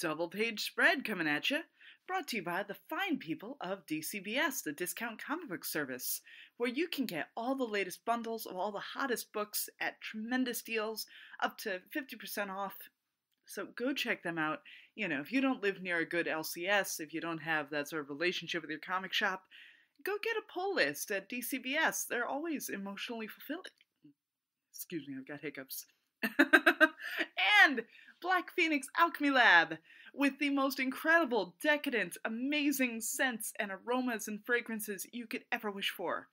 Double page spread coming at you. Brought to you by the fine people of DCBS, the discount comic book service, where you can get all the latest bundles of all the hottest books at tremendous deals, up to 50% off. So go check them out. You know, if you don't live near a good LCS, if you don't have that sort of relationship with your comic shop, go get a pull list at DCBS. They're always emotionally fulfilling. Excuse me, I've got hiccups. And Black Phoenix Alchemy Lab, with the most incredible, decadent, amazing scents and aromas and fragrances you could ever wish for.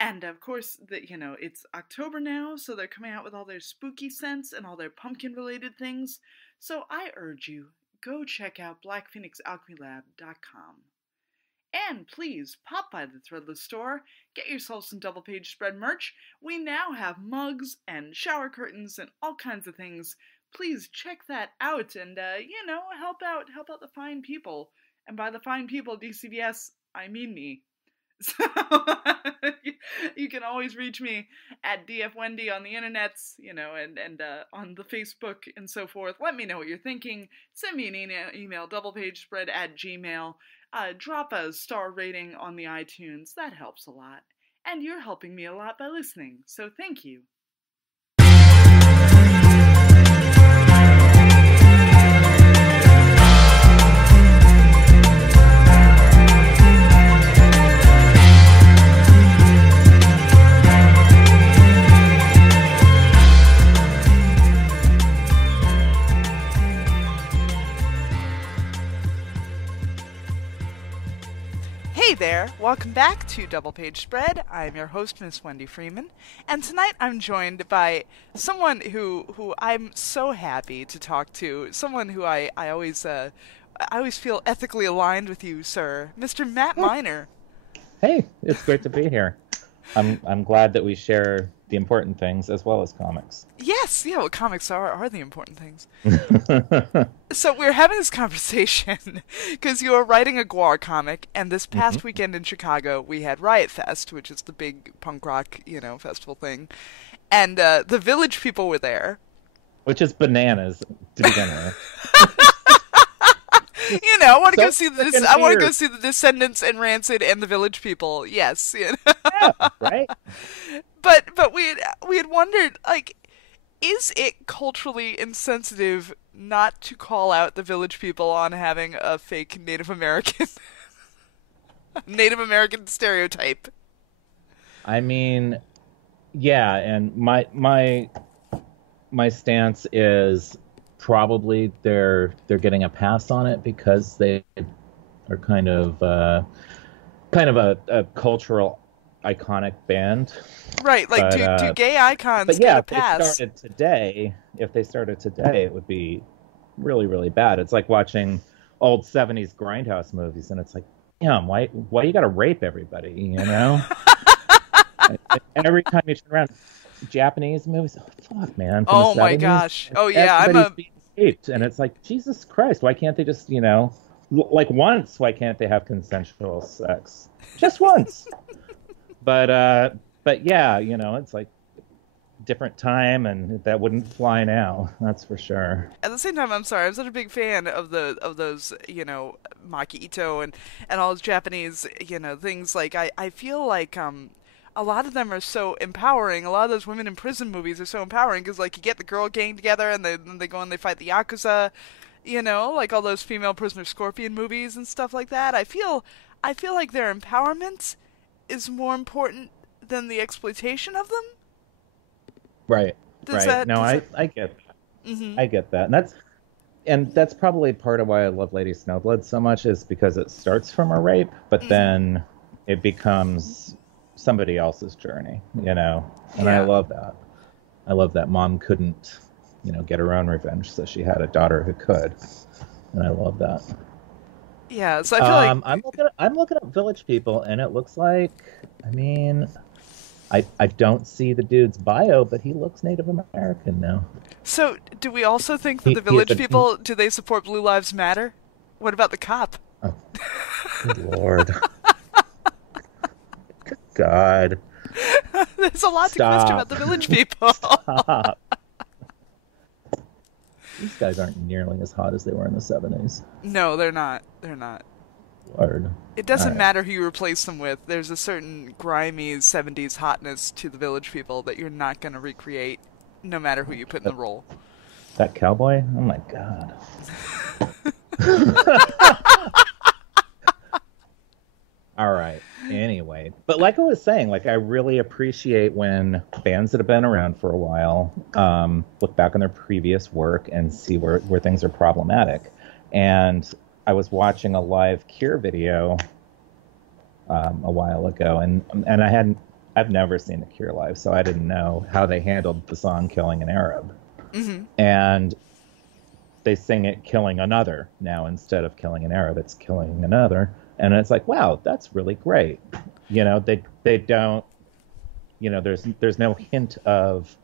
And of course, it's October now, so they're coming out with all their spooky scents and all their pumpkin-related things. So I urge you, go check out blackphoenixalchemylab.com. And please, pop by the Threadless store, get yourself some double page spread merch. We now have mugs and shower curtains and all kinds of things. Please check that out and, help out the fine people. And by the fine people, DCBS, I mean me. So, you can always reach me at DF Wendy on the internets, and on the Facebook and so forth. Let me know what you're thinking. Send me an email doublepagespread@gmail.com. Drop a star rating on the iTunes. That helps a lot. And you're helping me a lot by listening. So thank you. Hey there, welcome back to Double Page Spread. I'm your host, Miss Wendy Freeman, and tonight I'm joined by someone who I'm so happy to talk to, someone who I always feel ethically aligned with you, sir, Mr. Matt Miner. Hey, it's great to be here. I'm glad that we share the important things as well as comics. Yes, yeah, well, comics are the important things. So we're having this conversation because you are writing a GWAR comic, and this past weekend in Chicago we had Riot Fest, which is the big punk rock, festival thing, and the Village People were there. Which is bananas to begin with. I want to go see the Descendants and Rancid and the Village People. Yes, Yeah, right. But we had wondered, like, is it culturally insensitive not to call out the Village People on having a fake Native American stereotype? I mean, yeah, and my stance is probably they're getting a pass on it because they are kind of a cultural iconic band. Right, like do gay icons get a pass? If they started today, it would be really, really bad. It's like watching old 70s grindhouse movies, and it's like, damn, why you gotta rape everybody, And every time you turn around, Japanese movies, fuck, man. Oh my 70s, gosh. Oh yeah, being raped, and it's like, Jesus Christ, why can't they just, like once, why can't they have consensual sex? Just once. But yeah, it's like different time, and that wouldn't fly now. That's for sure. At the same time, I'm sorry, I'm such a big fan of those Maki Ito and all those Japanese things. Like I feel like a lot of them are so empowering. A lot of those women in prison movies are so empowering because, like, you get the girl gang together and they go and they fight the Yakuza, like all those female prisoner scorpion movies and stuff like that. I feel like their empowerment is more important than the exploitation of them. Right. I get that. Mm-hmm. I get that. And that's probably part of why I love Lady Snowblood so much, is because it starts from a rape, but then it becomes somebody else's journey, and yeah. I love that. I love that mom couldn't, get her own revenge, so she had a daughter who could, and I love that. Yeah, so I feel like I'm looking at Village People, and it looks like, I don't see the dude's bio, but he looks Native American now. So, do we also think that the Village People, do they support Blue Lives Matter? What about the cop? Oh, good Lord. Good God. There's a lot to question about the Village People. Stop. These guys aren't nearly as hot as they were in the 70s. No, they're not. They're not. Lord. It doesn't matter who you replace them with. There's a certain grimy 70s hotness to the Village People that you're not going to recreate, no matter who you put in the role. That cowboy? Oh my god. All right. Anyway, but like I was saying, like I really appreciate when bands that have been around for a while look back on their previous work and see where things are problematic. And I was watching a live Cure video a while ago, and I've never seen the Cure live, so I didn't know how they handled the song "Killing an Arab." Mm-hmm. And they sing it "killing another" now instead of "killing an Arab." It's "killing another." And it's like, wow, that's really great. You know, they don't, you know, there's no hint of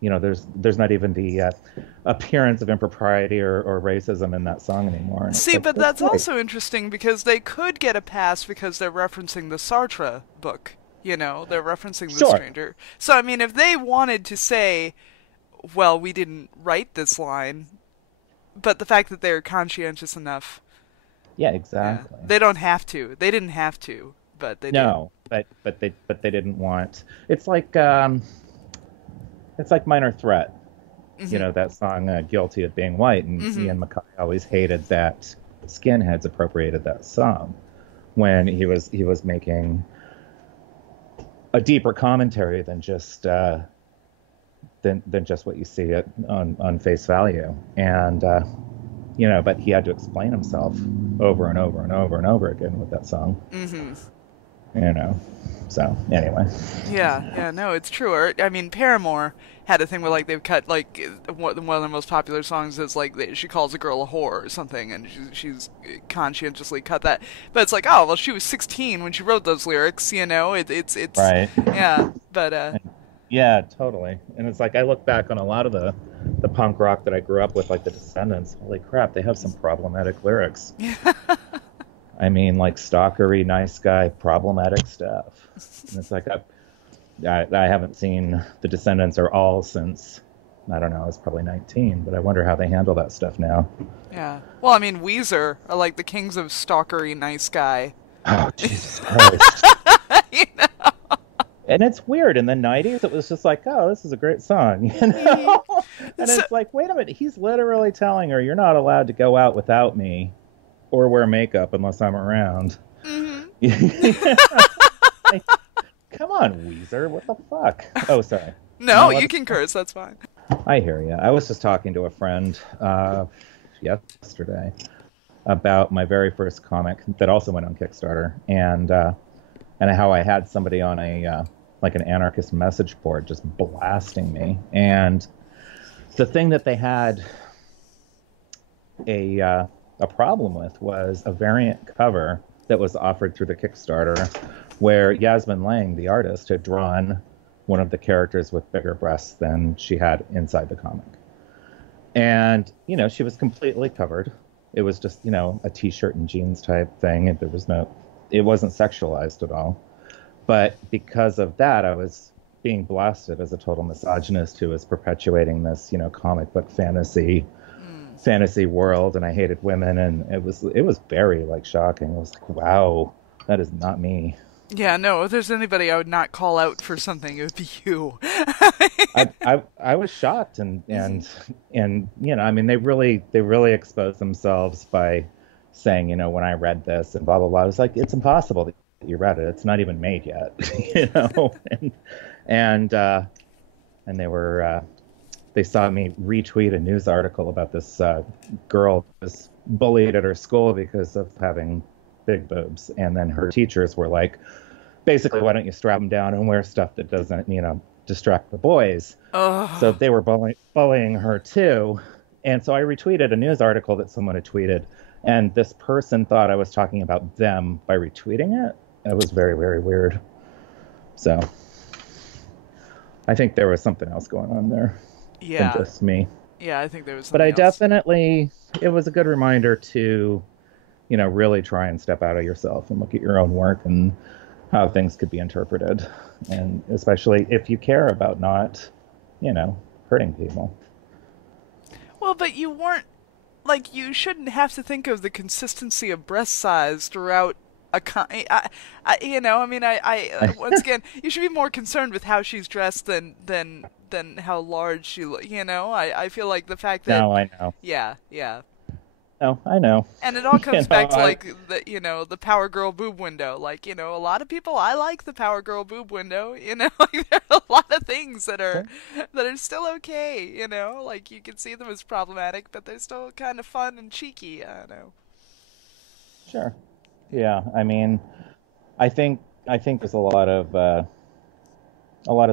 you know, there's not even the appearance of impropriety or racism in that song anymore. See, like, but that's also interesting because they could get a pass because they're referencing the Sartre book. You know, they're referencing The Stranger. So, I mean, if they wanted to say, well, we didn't write this line, but the fact that they're conscientious enough. Yeah, exactly. Yeah, they don't have to. They didn't have to, but they no, did. but they didn't want. It's like Minor Threat. Mm-hmm. You know, that song "Guilty of Being White," and mm-hmm. Ian MacKaye always hated that skinheads appropriated that song when he was making a deeper commentary than just than just what you see it on face value. And you know, but he had to explain himself over and over and over and over again with that song. Mm-hmm. You know, so anyway. Yeah, no, it's true. Or, I mean, Paramore had a thing where like they've cut like one of their most popular songs is like she calls a girl a whore or something, and she's conscientiously cut that. But it's like, oh well, she was 16 when she wrote those lyrics. You know, it's right. Yeah, but yeah, totally. And it's like I look back on a lot of the punk rock that I grew up with, like the Descendants. Holy crap, they have some problematic lyrics. I mean, like stalkery, nice guy, problematic stuff. And it's like I haven't seen the Descendants or all since, I don't know, I was probably 19, but I wonder how they handle that stuff now. Yeah. Well, I mean, Weezer are like the kings of stalkery, nice guy. Oh, Jesus Christ. You know? And it's weird. In the 90s, it was just like, oh, this is a great song. You know? And it's like, wait a minute. He's literally telling her, you're not allowed to go out without me or wear makeup unless I'm around. Mm-hmm. Like, come on, Weezer. What the fuck? Oh, sorry. No, you can curse. That's fine. I hear you. I was just talking to a friend yesterday about my very first comic that also went on Kickstarter. And how I had somebody on like an anarchist message board just blasting me. And the thing that they had a problem with was a variant cover that was offered through the Kickstarter where Yasmin Lang, the artist, had drawn one of the characters with bigger breasts than she had inside the comic. And, you know, she was completely covered. It was just, you know, a t-shirt and jeans type thing. And it wasn't sexualized at all. But because of that, I was being blasted as a total misogynist who was perpetuating this, you know, comic book fantasy world, and I hated women, and it was very like shocking. It was like, wow, that is not me. Yeah, no, if there's anybody I would not call out for something, it would be you. I was shocked, and you know, I mean, they really exposed themselves by saying, you know, when I read this and blah blah blah, I was like, it's impossible that you read it. It's not even made yet, you know. And they saw me retweet a news article about this girl who was bullied at her school because of having big boobs, and then her teachers were like, basically, why don't you strap them down and wear stuff that doesn't, you know, distract the boys. So they were bullying her too. And so I retweeted a news article that someone had tweeted, and this person thought I was talking about them by retweeting it. It was very, very weird. So I think there was something else going on there than just me. Yeah, I think there was something But I else. definitely, it was a good reminder to, you know, really try and step out of yourself and look at your own work and how things could be interpreted. And especially if you care about not, you know, hurting people. Well, but you weren't, like, you shouldn't have to think of the consistency of breast size throughout once again, you should be more concerned with how she's dressed than how large she I feel like the fact that No, I know. yeah. No, I know. And it all comes back to, I, like, the Power Girl boob window. Like, a lot of people, I like the Power Girl boob window, like, there are a lot of things that are still okay, like, you can see them as problematic, but they're still kind of fun and cheeky, I don't know. Sure. Yeah, I mean, I think there's a lot of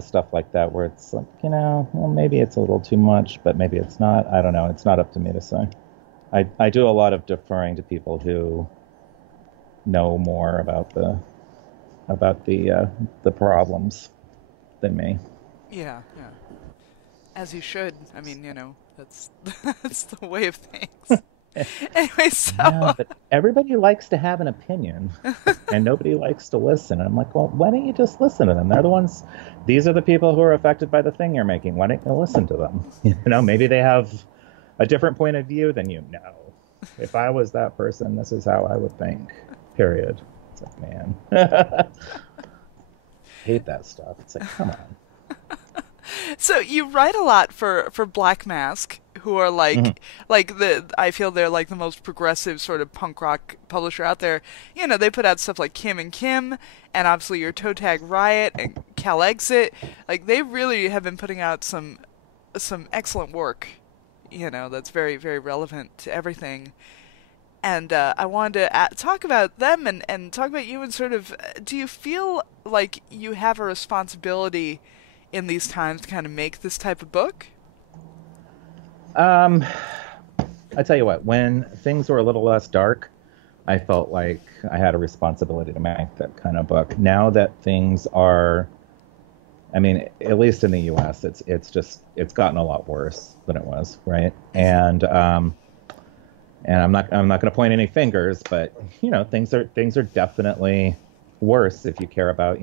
stuff like that where it's like, well, maybe it's a little too much, but maybe it's not. I don't know. It's not up to me to say. I do a lot of deferring to people who know more about the problems than me. Yeah, yeah. As you should. I mean, that's that's the way of things. Anyway, so Yeah, but everybody likes to have an opinion, and nobody likes to listen. And I'm like, well, why don't you just listen to them? They're the ones. These are the people who are affected by the thing you're making. Why don't you listen to them? Maybe they have a different point of view than you. No, if I was that person, this is how I would think. Period. It's like, man, hate that stuff. It's like, come on. So you write a lot for Black Mask, who are I feel they're like the most progressive sort of punk rock publisher out there. They put out stuff like Kim and Kim, and obviously your Toe Tag Riot and Cal Exit. Like, they really have been putting out some excellent work. That's very, very relevant to everything. And I wanted to talk about them and talk about you, and sort of, do you feel like you have a responsibility in these times to kind of make this type of book? I tell you what, when things were a little less dark, I felt like I had a responsibility to make that kind of book. Now that things are, I mean, at least in the U.S., it's gotten a lot worse than it was, right? And I'm not going to point any fingers, but things are definitely worse if you care about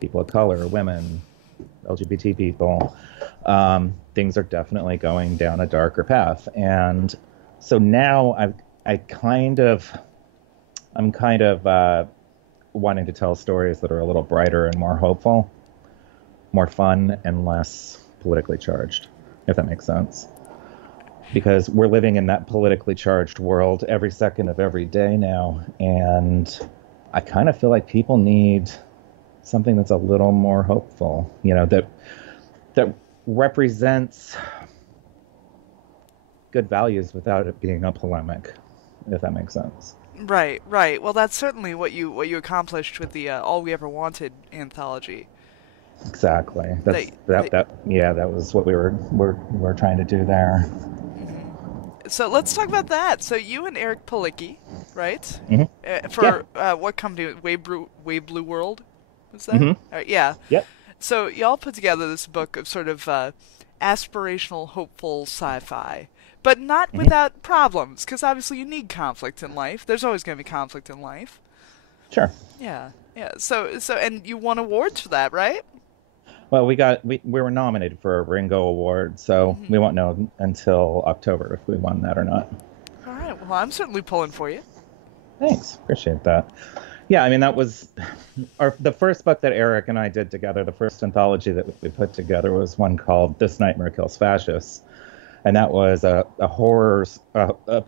people of color, women, LGBT people. Things are definitely going down a darker path, and so now I'm kind of wanting to tell stories that are a little brighter and more hopeful, more fun, and less politically charged, if that makes sense. Because we're living in that politically charged world every second of every day now, and I kind of feel like people need something that's a little more hopeful, that represents good values without it being a polemic, if that makes sense. Right, right. Well, that's certainly what you accomplished with the All We Ever Wanted anthology. Exactly. That was what we're trying to do there. So let's talk about that. So you and Eric Palicki, right? Mm-hmm. For what company? Wave Blue World? Was that? Mm-hmm. Yeah. Yep. So y'all put together this book of sort of aspirational, hopeful sci-fi, but not without problems, because obviously you need conflict in life. There's always going to be conflict in life. Sure. Yeah. Yeah. So and you won awards for that, right? Well, we were nominated for a Ringo Award, so we won't know until October if we won that or not. All right. Well, I'm certainly pulling for you. Thanks. Appreciate that. Yeah, I mean, that was the first book that Eric and I did together. The first anthology that we put together was one called This Nightmare Kills Fascists. And that was a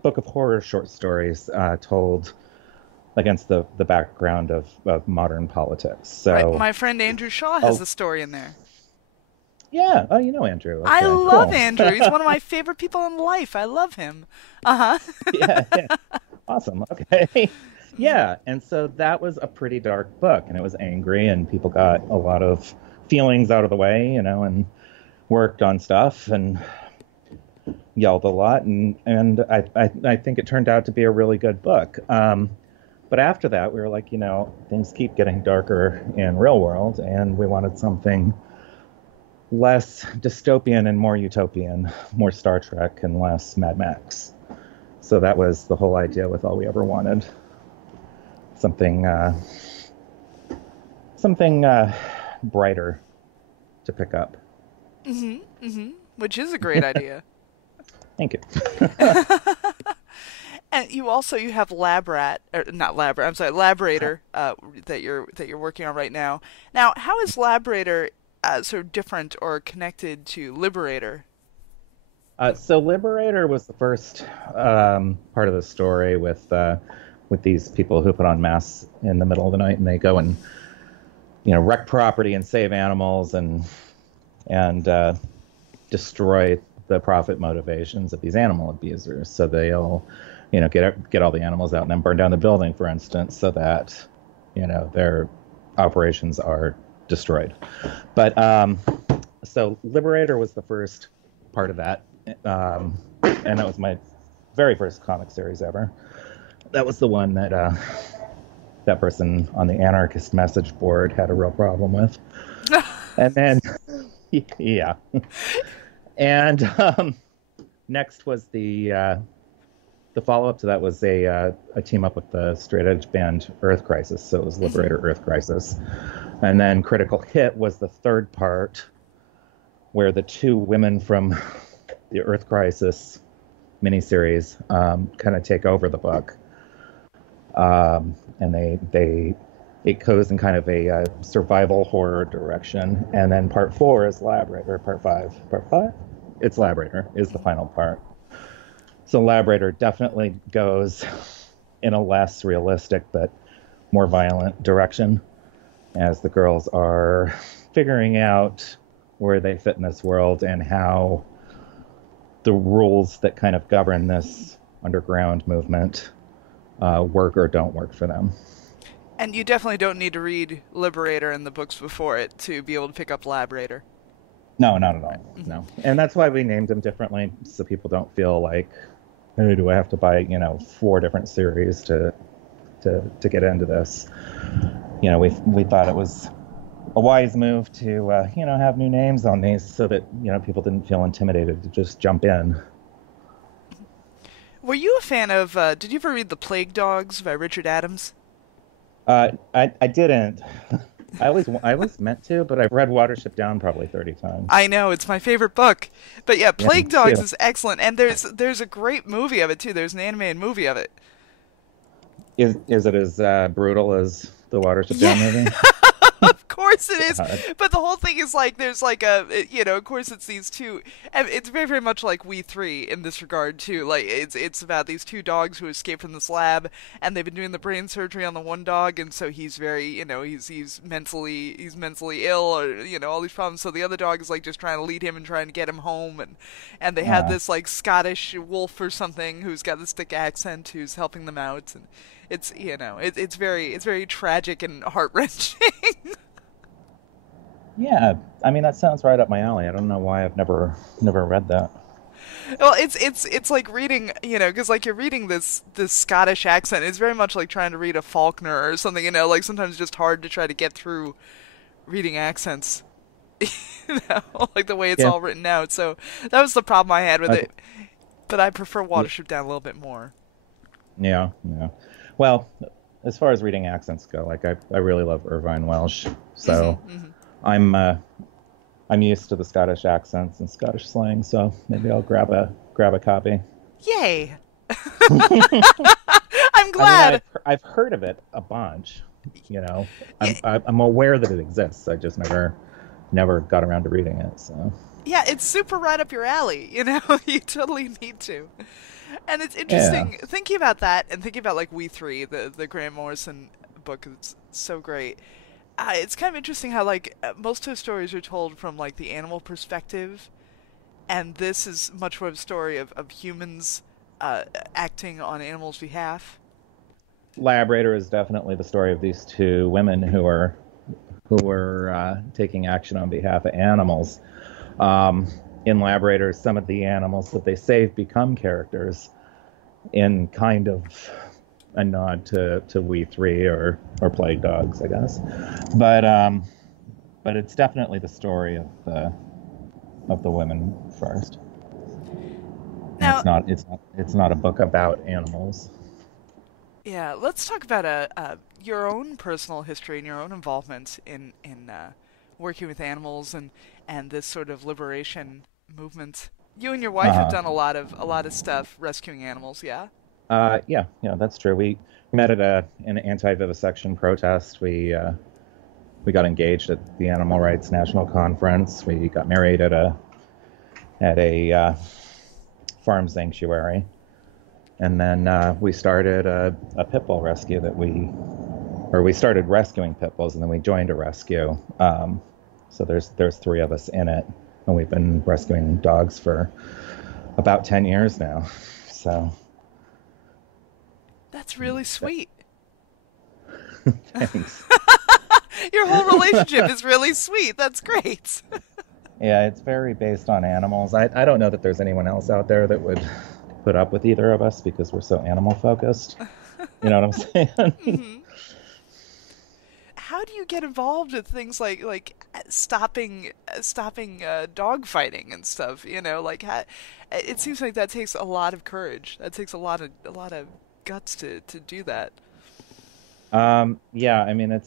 book of horror short stories told against the background of modern politics. So right. My friend Andrew Shaw has a story in there. Yeah. Oh, you know Andrew. Okay, I love cool. Andrew. He's one of my favorite people in life. I love him. Yeah. Awesome. Okay. Yeah, and so that was a pretty dark book, and it was angry, and people got a lot of feelings out of the way, and worked on stuff and yelled a lot, and I think it turned out to be a really good book. But after that, we were like, things keep getting darker in real world, and we wanted something less dystopian and more utopian, more Star Trek and less Mad Max. So that was the whole idea with All We Ever Wanted. Something brighter to pick up. which is a great idea. Thank you. And you have Labrat, or not Labrat, I'm sorry, Labrator, that you're working on right now. Now, how is Labrator sort of different or connected to Liberator? So Liberator was the first part of the story with these people who put on masks in the middle of the night, and they go and wreck property and save animals and destroy the profit motivations of these animal abusers. So they'll get all the animals out and then burn down the building, for instance, so that their operations are destroyed. But so Liberator was the first part of that, and that was my very first comic series ever. That was the one that that person on the anarchist message board had a real problem with. And then yeah, and next was the follow-up to that was a team up with the straight edge band Earth Crisis. So it was Liberator Earth Crisis. And then Critical Hit was the third part, where the two women from the Earth Crisis miniseries kind of take over the book. And it goes in kind of a survival horror direction. And then part 4 is Labrator, part 5. Part 5? It's Labrator is the final part. So Labrator definitely goes in a less realistic but more violent direction, as the girls are figuring out where they fit in this world and how the rules that kind of govern this underground movement work or don't work for them. And you definitely don't need to read Liberator and the books before it to be able to pick up Labrator. No, not at all. No. And that's why we named them differently, so people don't feel like, hey, do I have to buy, 4 different series to get into this? We thought it was a wise move to, have new names on these so that, people didn't feel intimidated to just jump in. Were you a fan of, did you ever read The Plague Dogs by Richard Adams? I didn't. I was meant to, but I've read Watership Down probably 30 times. I know, it's my favorite book. But yeah, Plague Dogs is excellent, and there's a great movie of it too. There's an animated movie of it. Is it as brutal as the Watership Down movie? Of course it is. But the whole thing is like, there's like of course it's these two, and it's very, very much like We Three in this regard too. Like it's about these two dogs who escape from this lab, and they've been doing the brain surgery on the one dog, and so he's very, he's mentally ill, or all these problems. So the other dog is like just trying to lead him and trying to get him home, and they had this like Scottish wolf or something who's got this thick accent who's helping them out, and it's it's very tragic and heart-wrenching. Yeah, I mean, that sounds right up my alley. I don't know why I've never read that. Well, it's like reading, because like you're reading this Scottish accent. It's very much like trying to read a Faulkner or something. Like sometimes it's just hard to try to get through reading accents. Like the way it's all written out. So that was the problem I had with it. But I prefer Watership Down a little bit more. Yeah. Well, as far as reading accents go, like I really love Irvine Welsh, so I'm used to the Scottish accents and Scottish slang, so maybe I'll grab a copy. Yay! I'm glad. I mean, I've heard of it a bunch. I'm aware that it exists. I just never got around to reading it. So yeah, it's super right up your alley. You totally need to. And it's interesting thinking about that and thinking about like We Three, the Grant Morrison book. It's so great. It's kind of interesting how like most of the stories are told from like the animal perspective, and this is much more of a story of humans acting on animals' behalf. Labrator is definitely the story of these two women who were taking action on behalf of animals. In Labrator, some of the animals that they save become characters in kind of a nod to We Three or Plague Dogs, I guess. But it's definitely the story of the women first. Now, it's not a book about animals. Yeah, let's talk about your own personal history and your own involvement in working with animals and this sort of liberation movement. You and your wife have done a lot of stuff rescuing animals, yeah? Yeah, that's true. We met at an anti-vivisection protest. We got engaged at the Animal Rights National Conference. We got married at a farm sanctuary, and then we started a pit bull rescue we started rescuing pit bulls, and then we joined a rescue. So there's 3 of us in it, and we've been rescuing dogs for about 10 years now. So that's really sweet. Thanks. Your whole relationship is really sweet. That's great. Yeah, it's very based on animals. I don't know that there's anyone else out there that would put up with either of us because we're so animal focused. You know what I'm saying? Mm-hmm. How do you get involved with things like stopping dog fighting and stuff? It seems like that takes a lot of courage. That takes a lot of guts to do that. Yeah, I mean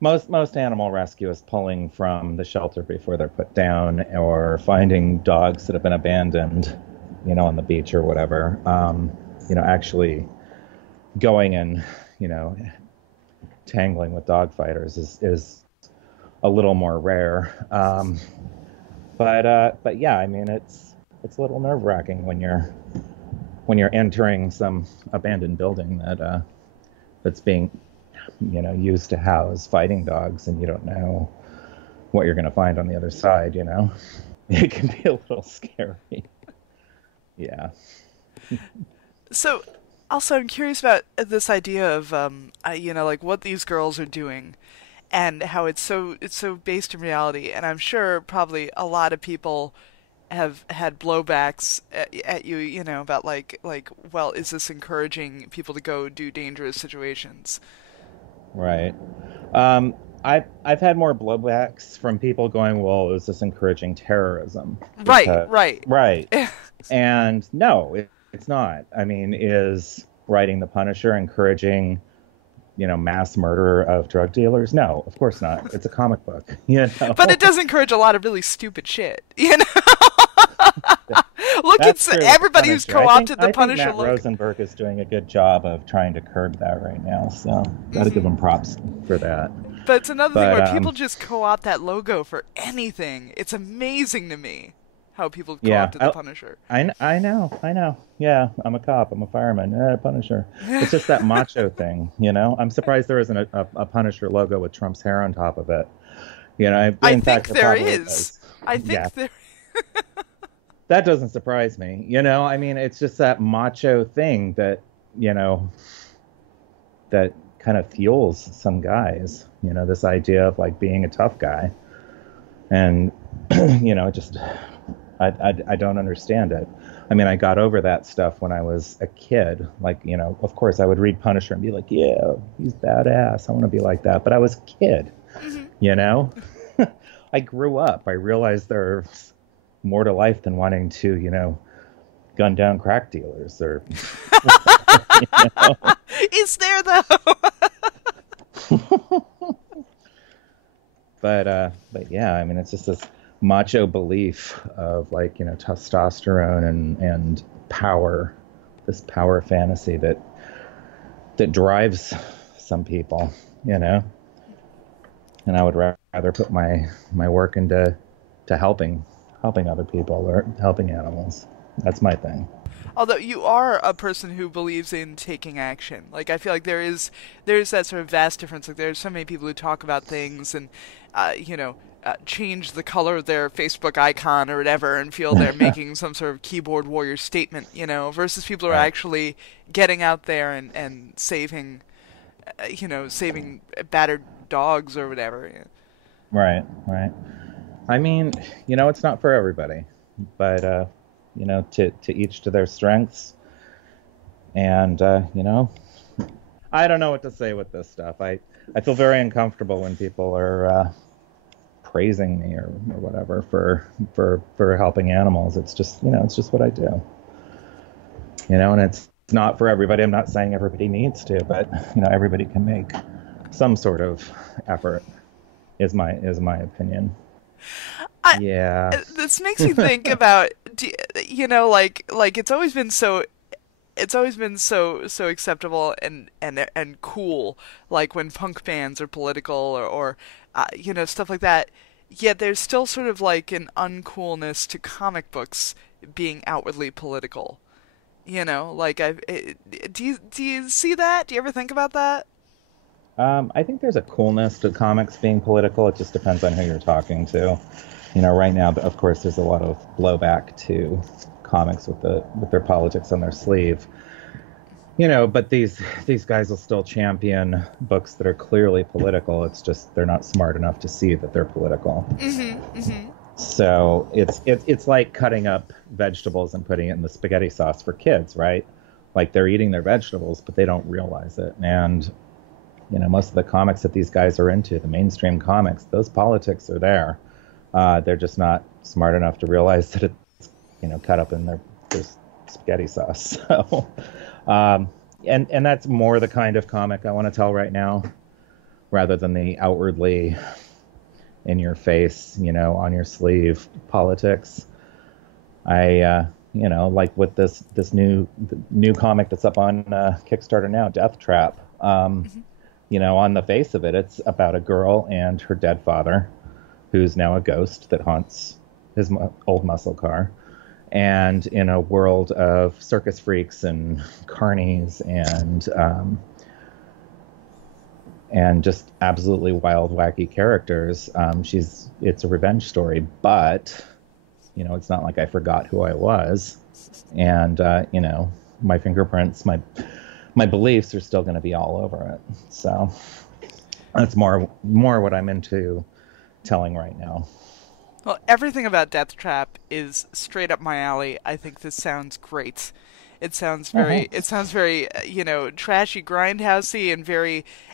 most animal rescue is pulling from the shelter before they're put down, or finding dogs that have been abandoned, on the beach or whatever. Actually going and, tangling with dog fighters is a little more rare. But yeah, I mean, it's a little nerve-wracking when you're entering some abandoned building that's being, used to house fighting dogs, and you don't know what you're going to find on the other side. It can be a little scary. Yeah. So, also, I'm curious about this idea of, what these girls are doing, and how it's so based in reality. And I'm sure probably a lot of people have had blowbacks at you, about well, is this encouraging people to go do dangerous situations? Right. I've had more blowbacks from people going, well, is this encouraging terrorism? Right. And no, it's not. I mean, is writing The Punisher encouraging, mass murder of drug dealers? No, of course not. It's a comic book, But it does encourage a lot of really stupid shit, Look at everybody who's co-opted the Punisher. I think Matt Rosenberg is doing a good job of trying to curb that right now, so gotta give him props for that. But it's another thing where people just co-opt that logo for anything. It's amazing to me how people co-opted the Punisher. I know. Yeah, I'm a cop. I'm a fireman. Punisher. It's just that macho thing, I'm surprised there isn't a Punisher logo with Trump's hair on top of it. I think there is. That doesn't surprise me. I mean, it's just that macho thing that, that kind of fuels some guys, this idea of like being a tough guy. And, I don't understand it. I mean, I got over that stuff when I was a kid. Like, of course I would read Punisher and be like, yeah, he's badass. I want to be like that. But I was a kid, I grew up. I realized there's more to life than wanting to, gun down crack dealers or. Is there though? But yeah, I mean, it's just this macho belief of like, testosterone and power, this power fantasy that drives some people, and I would rather put my work into helping other people or helping animals. That's my thing. Although you are a person who believes in taking action. Like, I feel like there's that sort of vast difference. Like, there's so many people who talk about things and, change the color of their Facebook icon or whatever and feel they're making some sort of keyboard warrior statement, versus people who are actually getting out there and saving, saving battered dogs or whatever. Right. I mean, it's not for everybody, but, to each to their strengths. And, I don't know what to say with this stuff. I feel very uncomfortable when people are praising me or whatever for helping animals. It's just, it's just what I do. And it's not for everybody. I'm not saying everybody needs to, but, everybody can make some sort of effort, is my opinion. Yeah. This makes me think about, like it's always been so acceptable and cool, like when punk bands are political or stuff like that. Yet there's still sort of like an uncoolness to comic books being outwardly political. Like do you see that? Do you ever think about that? I think there's a coolness to comics being political. It just depends on who you're talking to. Right now, of course, there's a lot of blowback to comics with their politics on their sleeve. But these guys will still champion books that are clearly political. It's just they're not smart enough to see that they're political. Mm-hmm, mm-hmm. So it's like cutting up vegetables and putting it in the spaghetti sauce for kids, right? Like they're eating their vegetables, but they don't realize it. And most of the comics that these guys are into, the mainstream comics, those politics are there. They're just not smart enough to realize that it's cut up in their spaghetti sauce. So, and that's more the kind of comic I want to tell right now, rather than the outwardly in your face, on your sleeve politics. I like with this new comic that's up on Kickstarter now, Death Trap. Mm-hmm. On the face of it, it's about a girl and her dead father, who's now a ghost that haunts his old muscle car. And in a world of circus freaks and carnies and just absolutely wild, wacky characters, it's a revenge story. But, it's not like I forgot who I was. And, my fingerprints, my beliefs are still going to be all over it. So that's more what I'm into telling right now. Well, everything about Death Trap is straight up my alley. I think this sounds great. It sounds very trashy, grindhousey,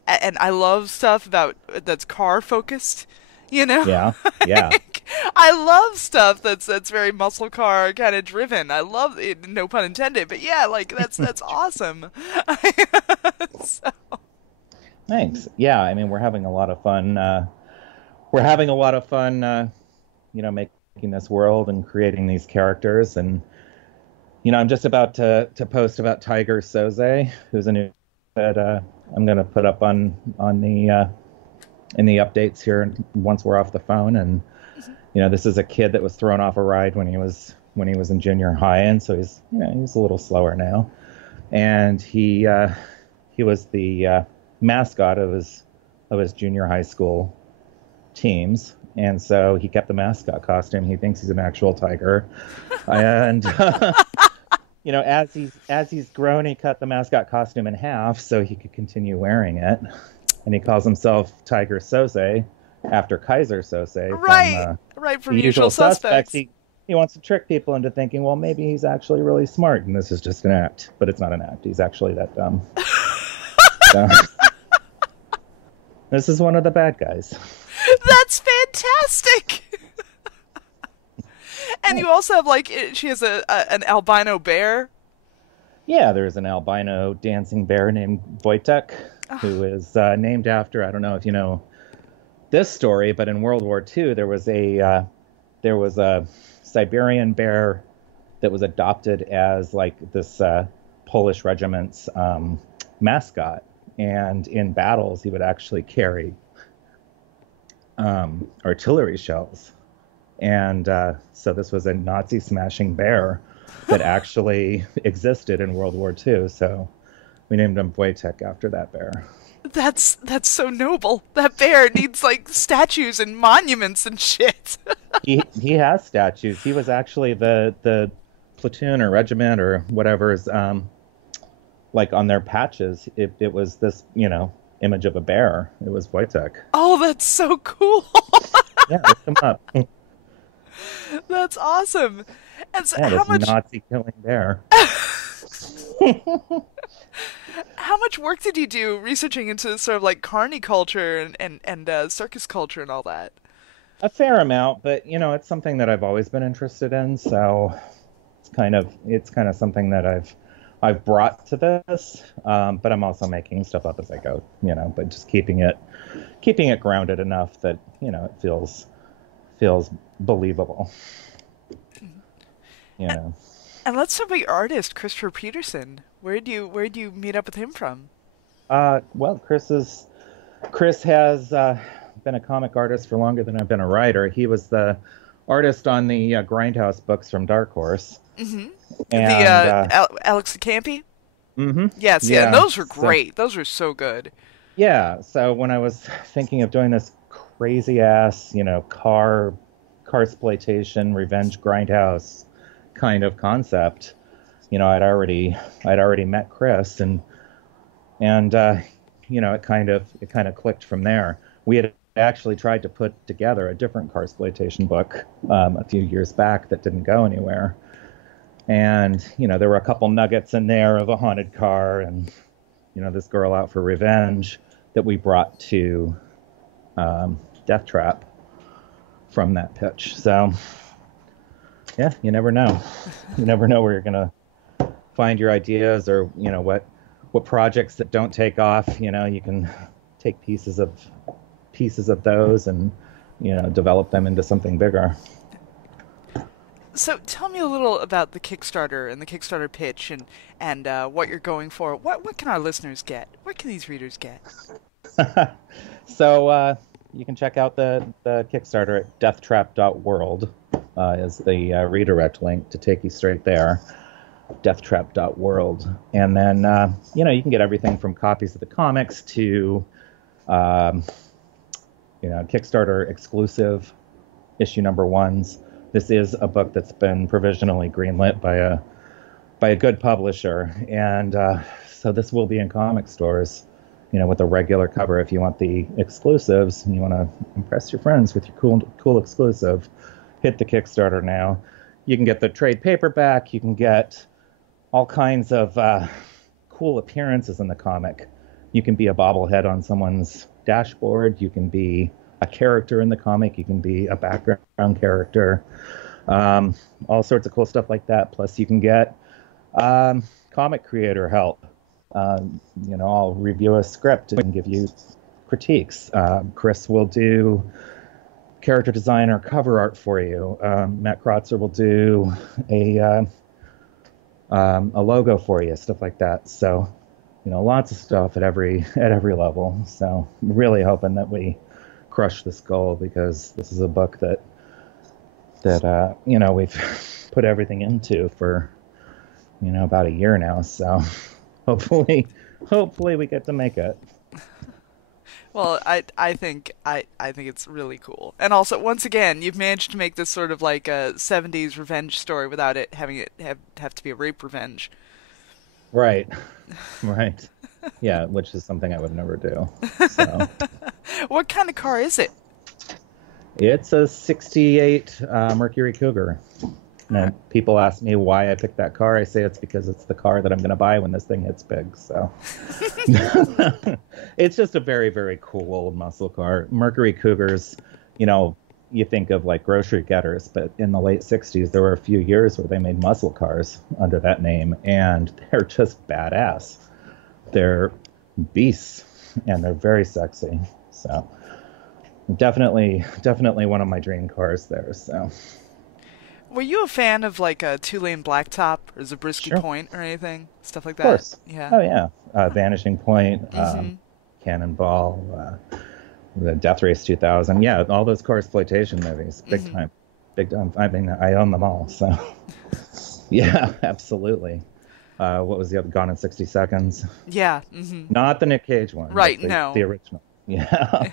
and I love stuff that's car focused. Yeah. I love stuff that's very muscle car kind of driven. I love it, no pun intended, but yeah, like that's awesome. So. Thanks. Yeah, I mean, we're having a lot of fun. Making this world and creating these characters. And I'm just about to post about Tiger Soze, who's a new that I'm going to put up on the in the updates here once we're off the phone. And this is a kid that was thrown off a ride when he was in junior high, and so he's a little slower now. And he was the mascot of his junior high school teams, and so he kept the mascot costume. He thinks he's an actual tiger, and as he's grown, he cut the mascot costume in half so he could continue wearing it. And he calls himself Tiger Soze after Kaiser Soze. From Usual Suspects. He wants to trick people into thinking, well, maybe he's actually really smart, and this is just an act. But it's not an act. He's actually that dumb. So, this is one of the bad guys. That's fantastic. And you also have she has an albino bear. Yeah, there's an albino dancing bear named Wojtek, who is named after, I don't know if you know this story, but in World War II there was a Siberian bear that was adopted as this Polish regiment's mascot, and in battles he would actually carry artillery shells, and so this was a Nazi smashing bear that actually existed in World War II. So we named him Wojtek after that bear. That's so noble. That bear needs statues and monuments and shit. he has statues. He was actually the platoon or regiment or whatever's on their patches. It was this image of a bear. It was Wojtek. Oh, that's so cool. Yeah, look him up. That's awesome. And so how much Nazi killing bear? How much work did you do researching into sort of carny culture and circus culture and all that? A fair amount, but it's something that I've always been interested in. So it's kind of something that I've brought to this. But I'm also making stuff up as I go. But just keeping it grounded enough that it feels believable. You know. And let's talk about your artist, Christopher Peterson. Where'd you meet up with him from? Well, Chris has been a comic artist for longer than I've been a writer. He was the artist on the Grindhouse books from Dark Horse. Mm-hmm. And Alex the Campy? Mm-hmm. Yes, yeah, and those were great. Those were so good. Yeah, so when I was thinking of doing this crazy ass, car exploitation, revenge grindhouse kind of concept, I'd already met Chris, and it kind of clicked from there. We had actually tried to put together a different car exploitation book a few years back that didn't go anywhere. And, there were a couple nuggets in there of a haunted car and, this girl out for revenge that we brought to Death Trap from that pitch. So, yeah, you never know. You never know where you're going to find your ideas or, what projects that don't take off, you can take pieces of those and, develop them into something bigger. So tell me a little about the Kickstarter and the Kickstarter pitch and what you're going for. What can our listeners get? What can these readers get? So you can check out the Kickstarter at deathtrap.world is the redirect link to take you straight there. Deathtrap.world. And then, you can get everything from copies of the comics to, Kickstarter exclusive issue number ones. This is a book that's been provisionally greenlit by a good publisher, and so this will be in comic stores, with a regular cover. If you want the exclusives and you want to impress your friends with your cool exclusive, hit the Kickstarter now. You can get the trade paperback. You can get all kinds of cool appearances in the comic. You can be a bobblehead on someone's dashboard. You can be a character in the comic. You can be a background character. All sorts of cool stuff like that. Plus, you can get comic creator help. I'll review a script and give you critiques. Chris will do character design or cover art for you. Matt Krotzer will do a logo for you, stuff like that. So, lots of stuff at every level. So, really hoping that we crush this goal, because this is a book that we've put everything into for about a year now. So hopefully we get to make it. Well, I think it's really cool. And also, once again, you've managed to make this sort of like a 70s revenge story without it having it have to be a rape revenge. Right. Yeah, which is something I would never do. So. What kind of car is it? It's a 68 Mercury Cougar. And people ask me why I picked that car. I say it's because it's the car that I'm going to buy when this thing hits big. So it's just a very, very cool old muscle car. Mercury Cougars, you think of like grocery getters, but in the late 60s, there were a few years where they made muscle cars under that name, and they're just badass. They're beasts, and they're very sexy. So definitely one of my dream cars there. So. Were you a fan of like a 2-lane blacktop or Zabriskie Sure. Point or anything? Stuff like that? Of course. Yeah. Oh, yeah. Vanishing Point, Cannonball, the Death Race 2000. Yeah, all those car exploitation movies. Big time. Big time. I mean, I own them all. So, yeah, absolutely. What was the other? Gone in 60 Seconds? Yeah. Not the Nick Cage one. Right, no. The original. Yeah.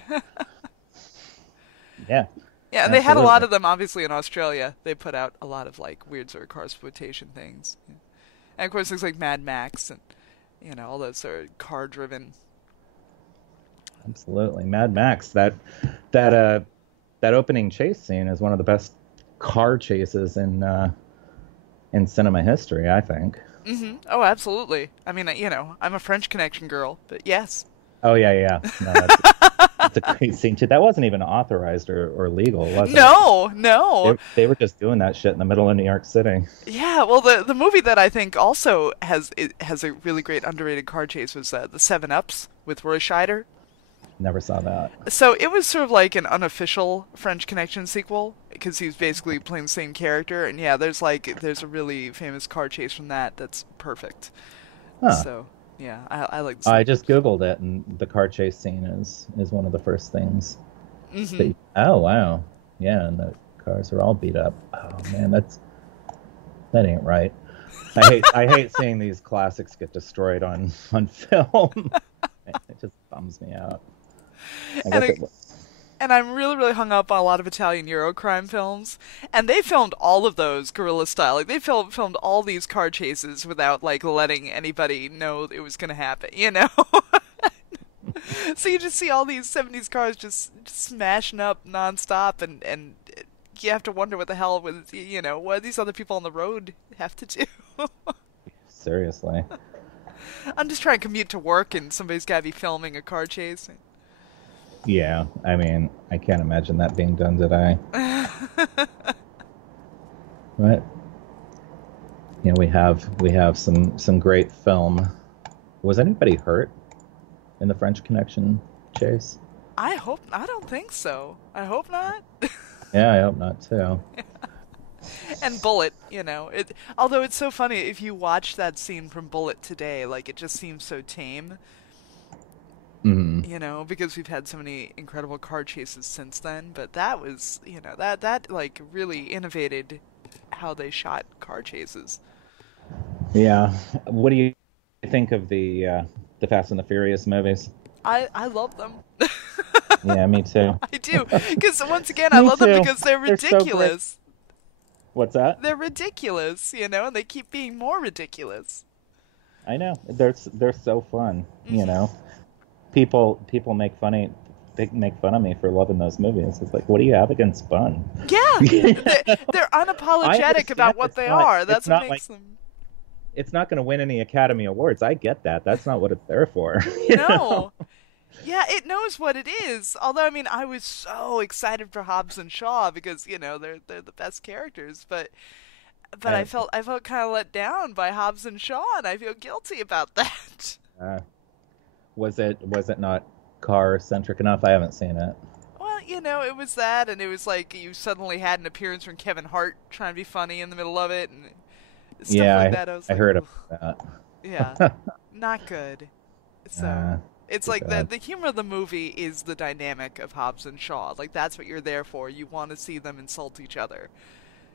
Yeah. Yeah, and they had a lot of them, obviously, in Australia. They put out a lot of, like, weird sort of car exploitation things. And, of course, things like Mad Max and, all those sort of car-driven. Absolutely. Mad Max, that opening chase scene is one of the best car chases in cinema history, I think. Oh, absolutely. I mean, I'm a French Connection girl, but yes. Oh, yeah. No, that's a great scene, too. That wasn't even authorized or legal, was it? No. They were just doing that shit in the middle of New York City. Yeah, well, the movie that I think also has a really great underrated car chase was the 7-Ups with Roy Scheider. Never saw that. So it was sort of like an unofficial French Connection sequel because he's basically playing the same character, and yeah, there's a really famous car chase from that that's perfect. Huh. So yeah, I like. I just Googled it, and the car chase scene is one of the first things. Mm-hmm. Oh wow, yeah, and the cars are all beat up. Oh man, that ain't right. I hate seeing these classics get destroyed on film. It just bums me out. And I'm really, really hung up on a lot of Italian Eurocrime films, and they filmed all of those guerrilla style. Like they filmed all these car chases without like letting anybody know it was going to happen, you know. So you just see all these 70s cars just smashing up nonstop, and you have to wonder what the hell with what these other people on the road have to do. Seriously. I'm just trying to commute to work, and somebody's got to be filming a car chase. Yeah, I mean, I can't imagine that being done today. But we have some great film. Was anybody hurt in the French Connection chase? I don't think so. I hope not. Yeah, I hope not too. Yeah. And Bullet, although it's so funny if you watch that scene from Bullet today, like it just seems so tame. Mm-hmm. Because we've had so many incredible car chases since then, but that was, that like really innovated how they shot car chases. Yeah. What do you think of the Fast and the Furious movies? I love them. Yeah, me too. I do, because once again, I love them because they're ridiculous. So what's that? They're ridiculous, and they keep being more ridiculous. I know. They're so fun, People make fun of me for loving those movies. It's like, what do you have against fun? Yeah, they're unapologetic about what they are. That's what makes them. It's not going to win any Academy Awards. I get that. That's not what it's there for. No. Yeah, it knows what it is. Although, I mean, I was so excited for Hobbs and Shaw because they're the best characters. But I felt kind of let down by Hobbs and Shaw, and I feel guilty about that. Was it not car centric enough? I haven't seen it. Well, it was that, and it was like you suddenly had an appearance from Kevin Hart trying to be funny in the middle of it, and stuff like that. I heard about that. Yeah, not good. So it's like the humor of the movie is the dynamic of Hobbs and Shaw. Like that's what you're there for. You want to see them insult each other.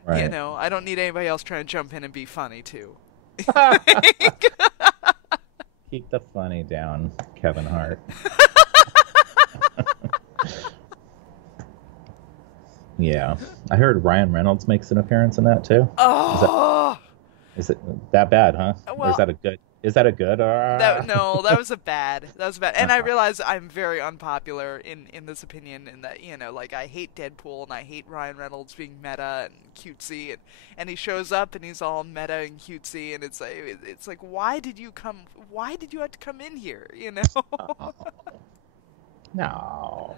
Right. I don't need anybody else trying to jump in and be funny too. Keep the funny down, Kevin Hart. Yeah. I heard Ryan Reynolds makes an appearance in that too. Oh! Is it that bad, huh? Well, or is that a good? Is that a good? No, that was a bad. And I realize I'm very unpopular in this opinion, in that like I hate Deadpool and I hate Ryan Reynolds being meta and cutesy, and he shows up and he's all meta and cutesy, and it's like why did you have to come in here? Oh. No,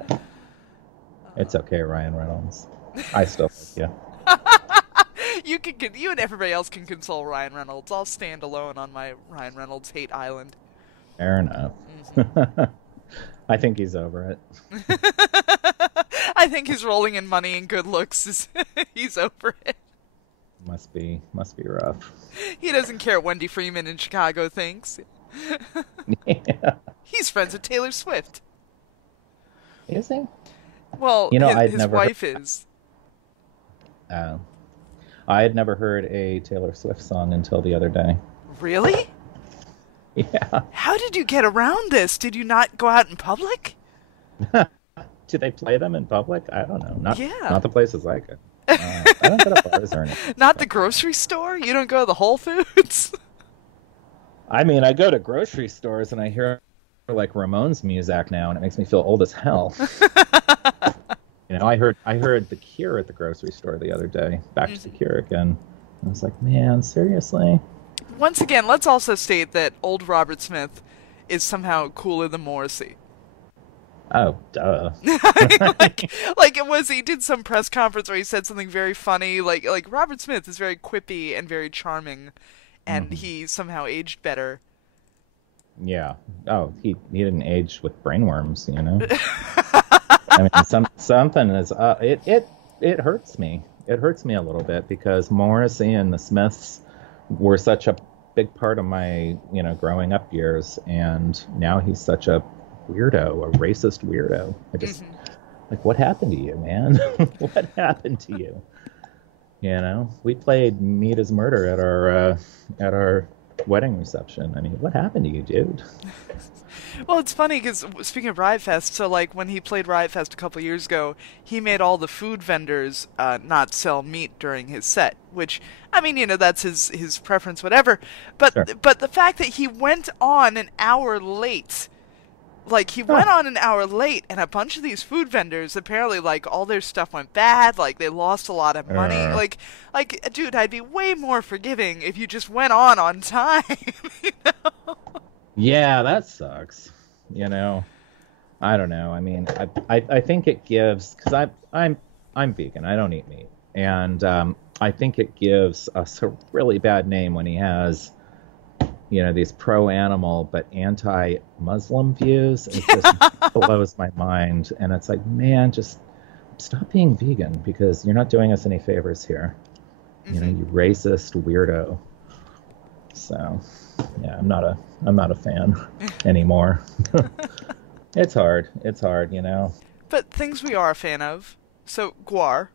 it's okay, Ryan Reynolds. I still like you. You and everybody else can console Ryan Reynolds. I'll stand alone on my Ryan Reynolds hate island. Fair enough. Mm-hmm. I think he's over it. I think he's rolling in money and good looks. He's over it. Must be rough. He doesn't care what Wendy Freeman in Chicago thinks. Yeah. He's friends with Taylor Swift. Is he? Well, his wife is. I had never heard a Taylor Swift song until the other day. Really? Yeah. How did you get around this? Did you not go out in public? Do they play them in public? I don't know. Not the places I go. I don't go to bars or anything. Not the grocery store? You don't go to the Whole Foods? I mean, I go to grocery stores and I hear like Ramones music now, and it makes me feel old as hell. I heard The Cure at the grocery store the other day. Back to The Cure again. I was like, man, seriously? Once again, let's also state that old Robert Smith is somehow cooler than Morrissey. Oh, duh. He did some press conference where he said something very funny. Like Robert Smith is very quippy and very charming, and he somehow aged better. Yeah. Oh, he didn't age with brainworms, you know. I mean, something is it hurts me. It hurts me a little bit because Morrissey and the Smiths were such a big part of my, growing up years, and now he's such a weirdo, a racist weirdo. I just like, what happened to you, man? What happened to you? We played Meat is Murder at our wedding reception. I mean, what happened to you, dude? Well, it's funny because speaking of Riot Fest, so like when he played Riot Fest a couple years ago, he made all the food vendors not sell meat during his set, which, I mean, that's his preference, whatever. But Sure. but the fact that he went on an hour late. Like, he went on an hour late, and a bunch of these food vendors, apparently, like, all their stuff went bad, like, they lost a lot of money. Like, dude, I'd be way more forgiving if you just went on time, you know? Yeah, that sucks. I don't know. I mean, I think it gives, because I'm vegan. I don't eat meat, and I think it gives us a really bad name when he has, these pro-animal but anti-Muslim views. It just blows my mind, and it's like, man, just stop being vegan because you're not doing us any favors here. You racist weirdo. So, yeah, I'm not a fan anymore. It's hard, But things we are a fan of. So, GWAR.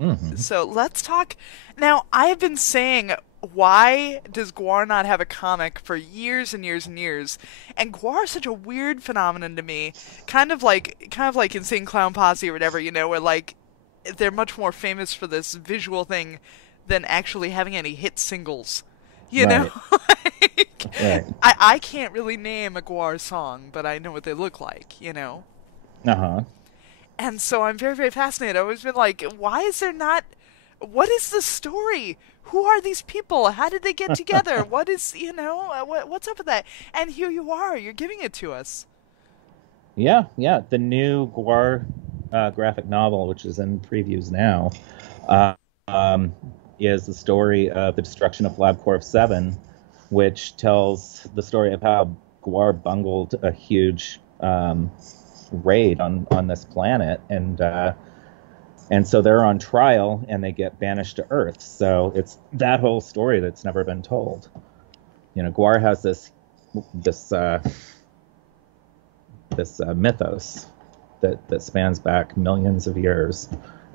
Mm-hmm. So, let's talk. Now, I've been saying, why does GWAR not have a comic for years and years and years? And GWAR is such a weird phenomenon to me. Kind of like Insane Clown Posse or whatever, where, like, they're much more famous for this visual thing than actually having any hit singles. You know? Right. I can't really name a GWAR song, but I know what they look like, Uh-huh. And so I'm very, very fascinated. I've always been like, why is there not... What is the story? Who are these people? How did they get together? What is, what's up with that? And here you are. You're giving it to us. Yeah. The new GWAR graphic novel, which is in previews now, is the story of the destruction of LabCorp 7, which tells the story of how GWAR bungled a huge raid on this planet, and so they're on trial and they get banished to Earth. So it's that whole story that's never been told. GWAR has this mythos that spans back millions of years,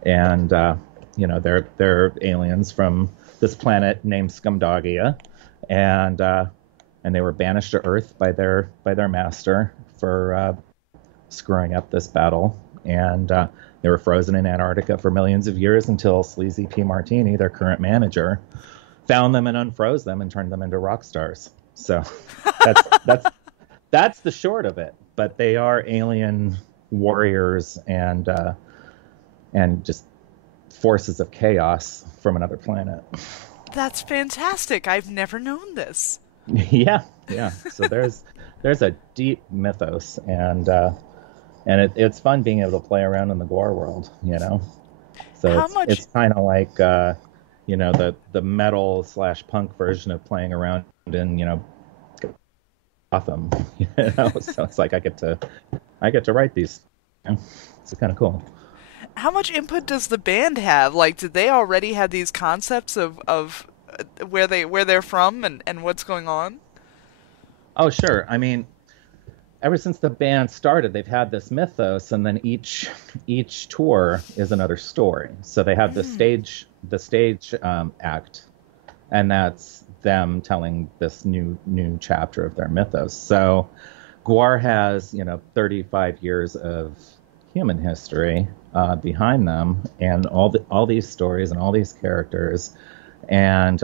and they're aliens from this planet named Scumdogia, and they were banished to Earth by their master for screwing up this battle, and they were frozen in Antarctica for millions of years until Sleazy P. Martini, their current manager, found them and unfroze them and turned them into rock stars. So that's the short of it. But they are alien warriors and just forces of chaos from another planet. That's fantastic. I've never known this. Yeah. So there's a deep mythos, and it's fun being able to play around in the GWAR world, So it's kind of like the metal / punk version of playing around in Gotham, So it's like I get to write these. It's kind of cool. How much input does the band have? Like, did they already have these concepts of where they're from and what's going on? Oh, sure. I mean, ever since the band started, they've had this mythos, and then each tour is another story. So they have the stage act, and that's them telling this new chapter of their mythos. So GWAR has 35 years of human history behind them, and all these stories and all these characters, and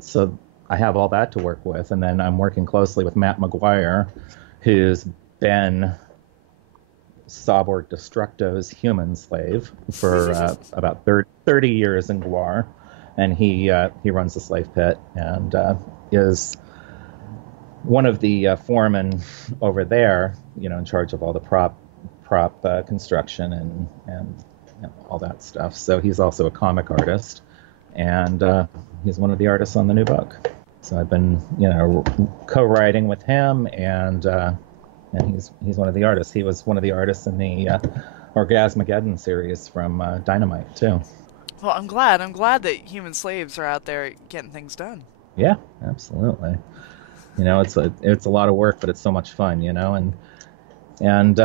so I have all that to work with, and then I'm working closely with Matt McGuire, who's been Sabor Destructo's human slave for about 30 years in GWAR, and he runs the slave pit and is one of the foremen over there, in charge of all the prop construction and all that stuff. So he's also a comic artist, and he's one of the artists on the new book. So I've been, co-writing with him, and he's one of the artists. He was one of the artists in the Orgasmageddon series from Dynamite too. Well, I'm glad that human slaves are out there getting things done. Yeah, absolutely. It's a lot of work, but it's so much fun, and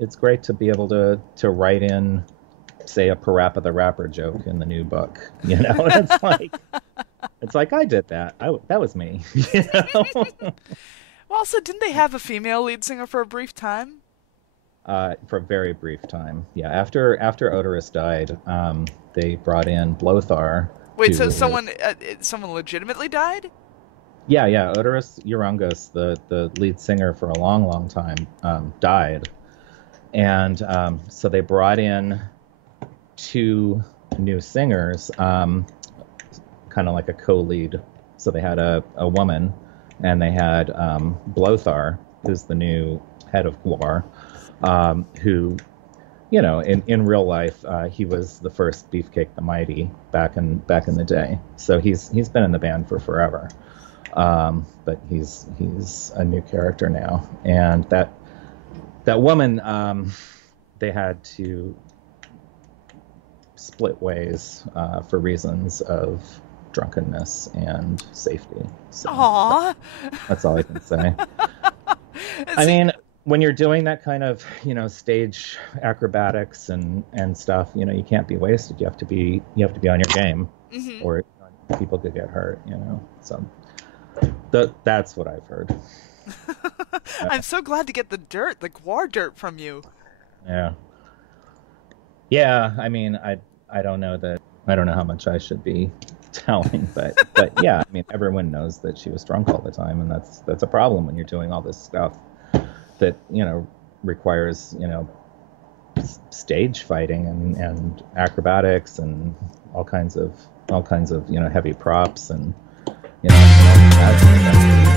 it's great to be able to write in, say, a Parappa the Rapper joke in the new book. It's like I did that. That was me. Well, also, didn't they have a female lead singer for a brief time? For a very brief time, yeah. After Odorous died, they brought in Blothar. Wait, so someone legitimately died? Yeah. Odorous Urangos, the lead singer for a long, long time, died, and so they brought in 2 new singers, kind of like a co-lead. So they had a woman, and they had Blothar, who's the new head of GWAR, who, in real life, he was the first Beefcake the Mighty back in the day. So he's been in the band for forever, but he's a new character now. And that woman, they had to split ways for reasons of drunkenness and safety. So Aww. That's all I can say. I mean, when you're doing that kind of, stage acrobatics and stuff, you can't be wasted. You have to be on your game, mm-hmm. or people could get hurt, So that's what I've heard. I'm so glad to get the GWAR dirt from you. Yeah. Yeah, I mean, I don't know how much I should be telling, but yeah, I mean, everyone knows that she was drunk all the time, and that's a problem when you're doing all this stuff that requires stage fighting and acrobatics and all kinds of heavy props and that's pretty dangerous.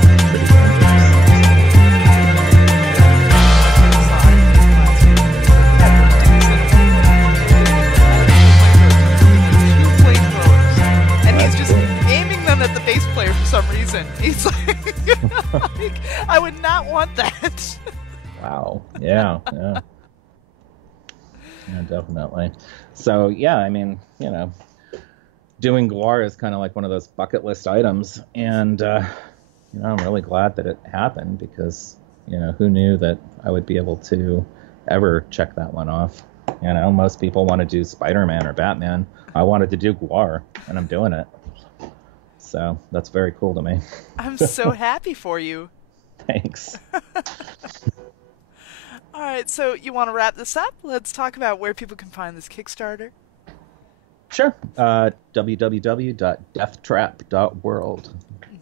At the bass player for some reason. He's like, I would not want that. Wow. Yeah, definitely. So yeah, I mean, doing GWAR is kind of like one of those bucket list items, and I'm really glad that it happened, because who knew that I would be able to ever check that one off. Most people want to do Spider-Man or Batman. I wanted to do GWAR, and I'm doing it. So that's very cool to me. I'm so happy for you. Thanks. All right, so you want to wrap this up? Let's talk about where people can find this Kickstarter. Sure. www.deathtrap.world.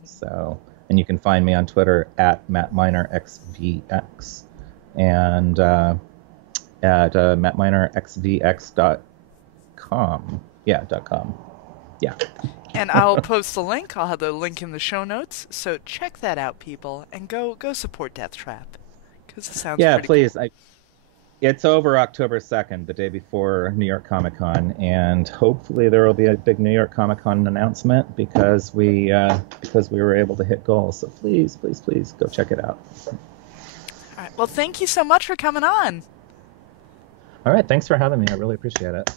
So, and you can find me on Twitter at MattMinerXVX and at MattMinerXVX.com. Yeah, .com. Yeah. And I'll post the link. I'll have the link in the show notes. So check that out, people, and go support Death Trap, because it sounds pretty please. Cool. It's over October 2nd, the day before New York Comic Con, and hopefully there will be a big New York Comic Con announcement, because we were able to hit goals. So please go check it out. All right. Well, thank you so much for coming on. All right. Thanks for having me. I really appreciate it.